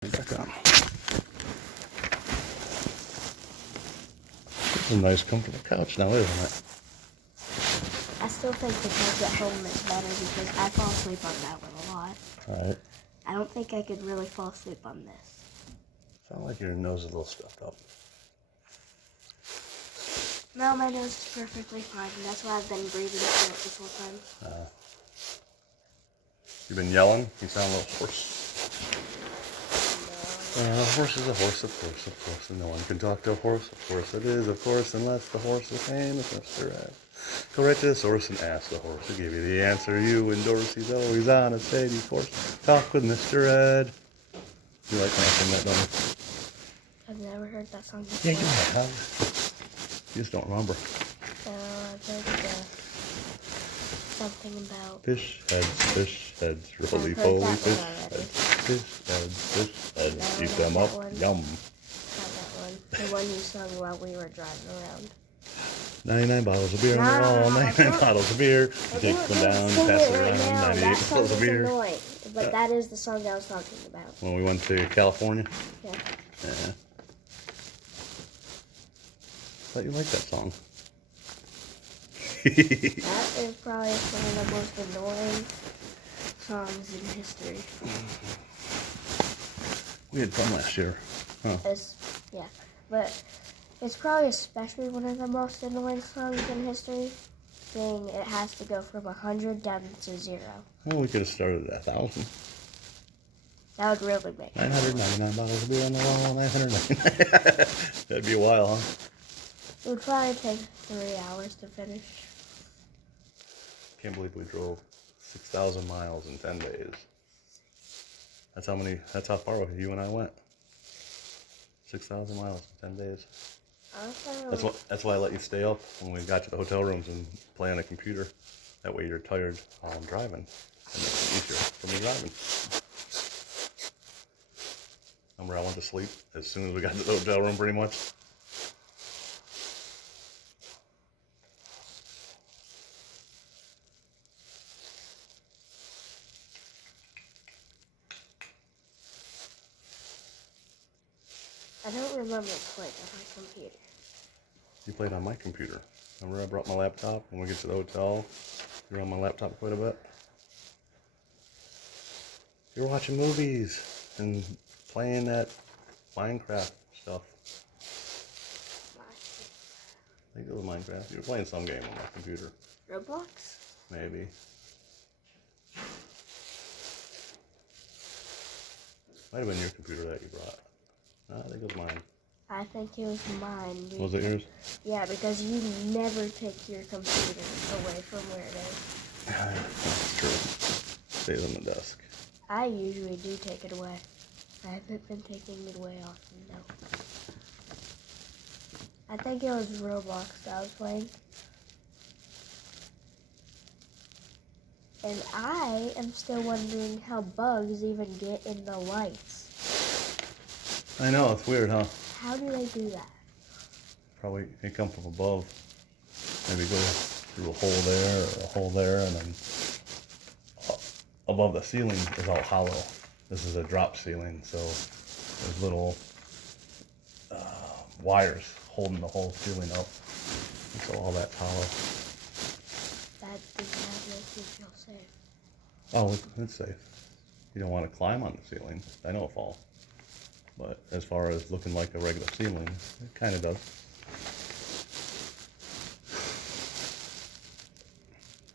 Back on. It's a nice, comfortable couch now, isn't it? I still think the couch at home is better because I fall asleep on that one a lot. Alright. I don't think I could really fall asleep on this. Sound like your nose is a little stuffed up. No, my nose is perfectly fine, and that's why I've been breathing through it this whole time. You been yelling? You sound a little hoarse. A horse is a horse, of course, and no one can talk to a horse. Of course it is, of course, unless the horse is famous, Mr. Ed. Go right to the source and ask the horse to give you the answer. You and Dorsey's always on a steady course. Talk with Mr. Ed. You like when I sing that, don't you? I've never heard that song before. Yeah, you have. You just don't remember. I've heard something about... Fish heads, roly I've heard poly, that fish one already. fish heads, No, eat not them that up, one. yum. Not that one. The one you sung while we were driving around. 99 bottles of beer on the wall, 99 bottles of beer. You take one down, you pass it around, 98 That bottles of song is beer. annoying, but that is the song I was talking about. When we went to California? Yeah. Yeah. Thought you liked that song. That is probably one of the most annoying songs in history. We had fun last year. Huh. Yeah, but it's probably especially one of the most annoying songs in history, being it has to go from 100 down to 0. Well, we could have started at 1,000. That would really make it. 999 bottles of beer on the wall, 999. That'd be a while, huh? It would probably take 3 hours to finish. Can't believe we drove 6,000 miles in 10 days. That's how far you and I went. 6,000 miles in 10 days. That's why I let you stay up when we got to the hotel rooms and play on a computer. That way you're tired while I'm driving. It makes it easier for me driving. Remember I went to sleep as soon as we got to the hotel room pretty much? I don't remember playing on my computer. You played on my computer. Remember I brought my laptop when we get to the hotel? You were on my laptop quite a bit. You were watching movies and playing that Minecraft stuff. I think it was Minecraft. You were playing some game on my computer. Roblox? Maybe. Might have been your computer that you brought. No, I think it was mine. I think it was mine. Was it yours? Yeah, because you never take your computer away from where it is. That's true. Stays on the desk. I usually do take it away. I haven't been taking it away often, no. I think it was Roblox that I was playing. And I am still wondering how bugs even get in the lights. I know, it's weird, huh? How do they do that? Probably they come from above. Maybe go through a hole there or a hole there, and then above the ceiling is all hollow. This is a drop ceiling, so there's little wires holding the whole ceiling up. And so all that's hollow. That does not make me feel safe. Oh, it's safe. You don't want to climb on the ceiling. I know it'll fall. But as far as looking like a regular ceiling, it kind of does.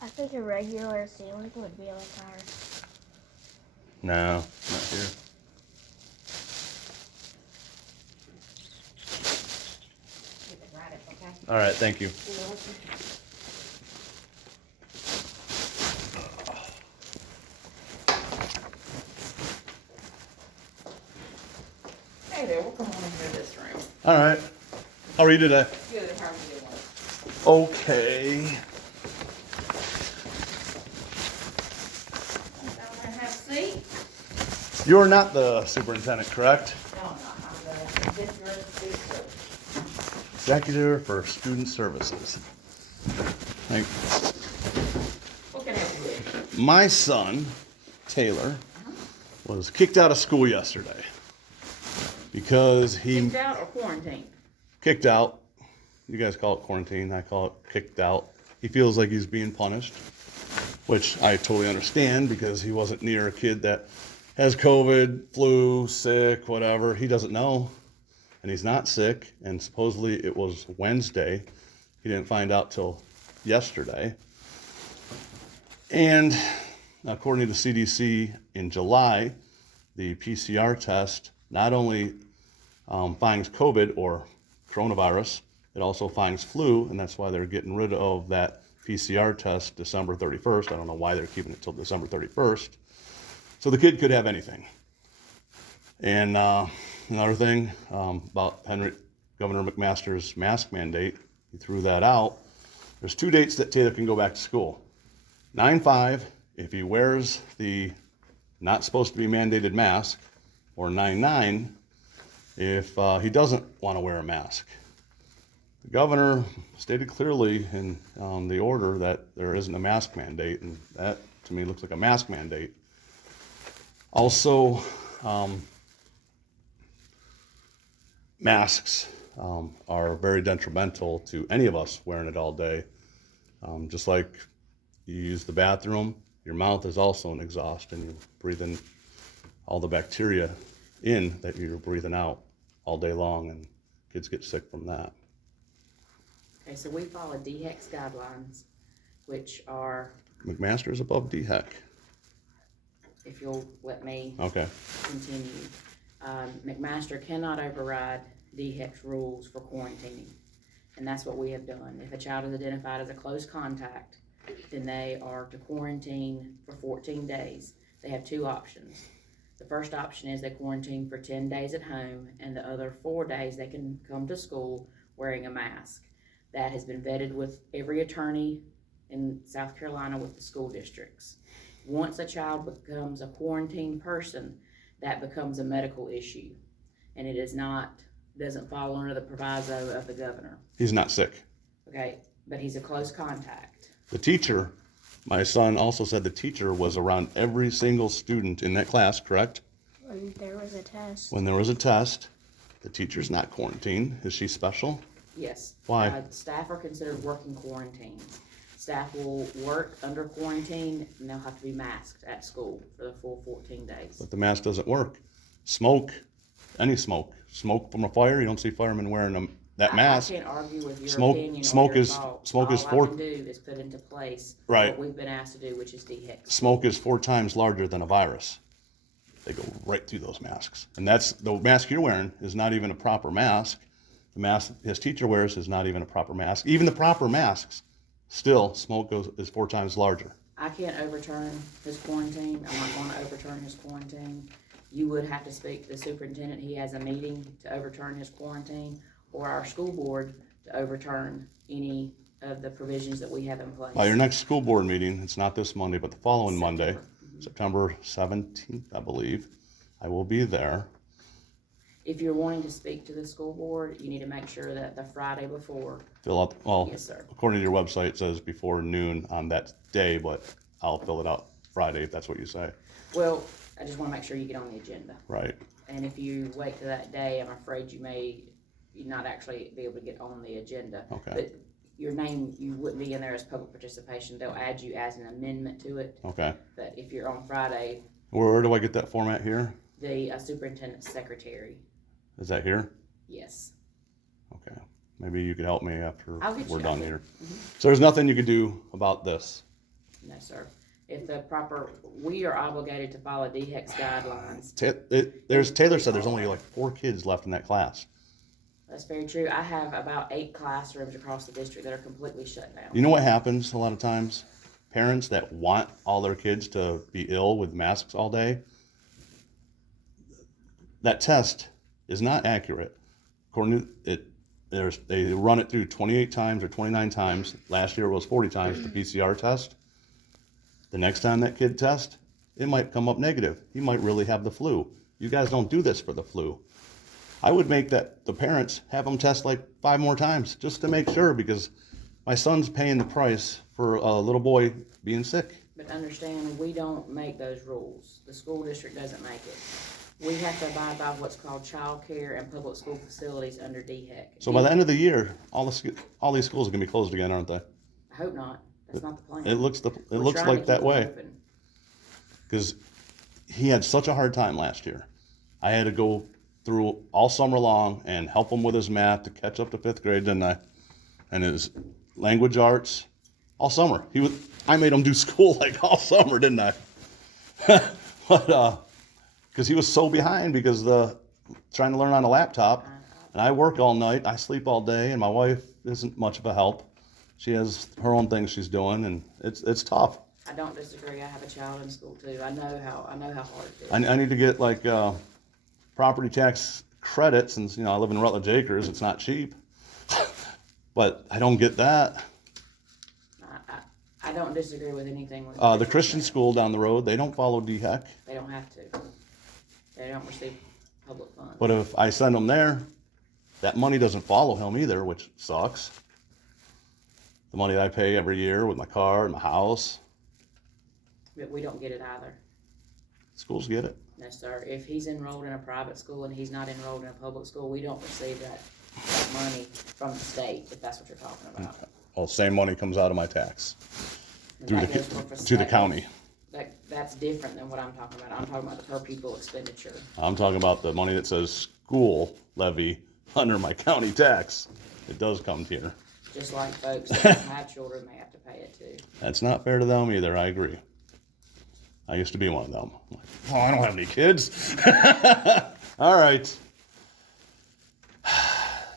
I think a regular ceiling would be like ours. No, not here. All right, thank you. Hey there, we'll come on into this room. All right. How are you today? Good, how are you doing? Okay. Have a seat? You're not the superintendent, correct? No, I'm not. I'm the executive Executive for Student Services. Like, What can I help you with? my son, Taylor, was kicked out of school yesterday. because he Kicked out or quarantined? kicked out. You guys call it quarantine. I call it kicked out. He feels like he's being punished, which I totally understand because he wasn't near a kid that has COVID, flu, sick, whatever. He doesn't know, and he's not sick. And supposedly it was Wednesday. He didn't find out till yesterday. And according to CDC, in July, the PCR test not only finds COVID or coronavirus, it also finds flu, and that's why they're getting rid of that PCR test December 31st. I don't know why they're keeping it till December 31st. So the kid could have anything. And another thing about Governor McMaster's mask mandate, he threw that out. There's 2 dates that Taylor can go back to school. 9/5, if he wears the not supposed to be mandated mask, or 9/9, if he doesn't want to wear a mask. The governor stated clearly in the order that there isn't a mask mandate, and that to me looks like a mask mandate. Also, masks are very detrimental to any of us wearing it all day. Just like you use the bathroom, your mouth is also an exhaust, and you're breathing all the bacteria in that you're breathing out all day long, and kids get sick from that. Okay, so we follow DHEC's guidelines, which are, McMaster's above DHEC. if you'll let me Okay. continue, McMaster cannot override DHEC's rules for quarantining. And that's what we have done. If a child is identified as a close contact, then they are to quarantine for 14 days. They have 2 options. The first option is they quarantine for 10 days at home, and the other 4 days they can come to school wearing a mask. That has been vetted with every attorney in South Carolina with the school districts. Once a child becomes a quarantined person, that becomes a medical issue, and it is not, doesn't fall under the proviso of the governor. He's not sick. Okay, but he's a close contact. The teacher, my son also said the teacher was around every single student in that class, correct? When there was a test. When there was a test, the teacher's not quarantined. Is she special? Yes. Why? Staff are considered working quarantine. Staff will work under quarantine, and they'll have to be masked at school for the full 14 days. But the mask doesn't work. Smoke, any smoke from a fire, you don't see firemen wearing that mask. I can't argue with your Smoke- opinion smoke or your is- thoughts. smoke is All for- I can do is put into place Right. what we've been asked to do, which is DHEC. Smoke is 4 times larger than a virus. They go right through those masks. And that's, the mask you're wearing is not even a proper mask. The mask his teacher wears is not even a proper mask. Even the proper masks, still, smoke is 4 times larger. I can't overturn his quarantine. I'm not going to overturn his quarantine. You would have to speak to the superintendent. He has a meeting to overturn his quarantine, or our school board to overturn any of the provisions that we have in place. By your next school board meeting, it's not this Monday, but the following Monday, September. September 17th, I believe, I will be there. If you're wanting to speak to the school board, you need to make sure that the Friday before. Fill out, well, Yes, sir. according to your website, it says before noon on that day, but I'll fill it out Friday if that's what you say. Well, I just want to make sure you get on the agenda. Right. And if you wait to that day, I'm afraid you may not actually be able to get on the agenda. Okay. But your name, you wouldn't be in there as public participation. They'll add you as an amendment to it. Okay. But if you're on Friday, Where do I get that format here? the superintendent's secretary, Is that here? yes. Okay. Maybe you could help me after I'll get we're you- done I'll here. get- So there's nothing you could do about this. No, sir. If the proper, we are obligated to follow DHEC's guidelines. Taylor said there's only like 4 kids left in that class. That's very true. I have about 8 classrooms across the district that are completely shut down. You know what happens a lot of times? Parents that want all their kids to be ill with masks all day, that test is not accurate. According to it, they run it through 28 times or 29 times. Last year it was 40 times the PCR test. The next time that kid tests, it might come up negative. He might really have the flu. You guys don't do this for the flu. I would make that the parents have them test like 5 more times just to make sure, because my son's paying the price for a little boy being sick. But understand, we don't make those rules. The school district doesn't make it. We have to abide by what's called child care and public school facilities under DHEC. So by the end of the year, all these schools are gonna be closed again, aren't they? I hope not. That's not the plan. It looks We're looks trying to like that keep them way. open. Because he had such a hard time last year. I had to go through all summer long and help him with his math to catch up to 5th grade, didn't I? And his language arts all summer. I made him do school like all summer, didn't I? But because he was so behind because trying to learn on a laptop, and I work all night, I sleep all day, and my wife isn't much of a help. She has her own things she's doing, and it's tough. I don't disagree. I have a child in school too. I know how hard it is. I need to get like property tax credit since I live in Rutledge Acres. It's not cheap, but I don't get that. I don't disagree with anything. With The Christian school down the road, they don't follow DHEC. They don't have to. They don't receive public funds. But if I send them there, that money doesn't follow him either, which sucks. The money that I pay every year with my car and my house. But we don't get it either. Schools get it. No, sir. If he's enrolled in a private school and he's not enrolled in a public school, we don't receive that money from the state, if that's what you're talking about. Well, same money comes out of my tax And through that goes for to the county. That's different than what I'm talking about. I'm talking about the per pupil expenditure. I'm talking about the money that says school levy under my county tax. It does come here. Just like folks that don't have children, they have to pay it too. That's not fair to them either. I agree. I used to be one of them. I'm like, oh, I don't have any kids. All right.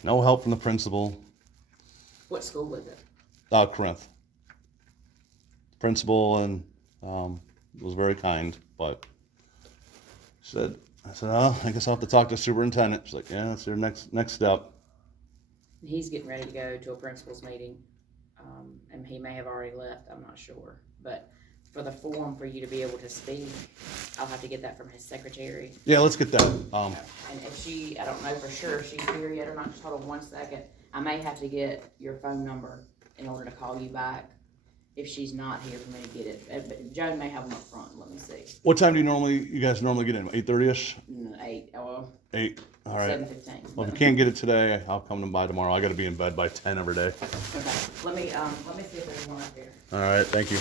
No help from the principal. What school is it? Corinth. Principal and was very kind, but I said, oh, I guess I'll have to talk to the superintendent. She's like, yeah, that's your next step. He's getting ready to go to a principal's meeting, and he may have already left. I'm not sure, but for the form for you to be able to speak, I'll have to get that from his secretary. Yeah, let's get that. And if I don't know for sure if she's here yet or not. Just hold on 1 second. I may have to get your phone number in order to call you back if she's not here for me to get it. But Joan may have them up front. Let me see. What time do you guys normally get in? 8:30ish? 8. Well, 8. All right. 7:15. Well, if you can't get it today, I'll come by tomorrow. I got to be in bed by 10 every day. Okay. Let me see if there's one up here. All right. Thank you.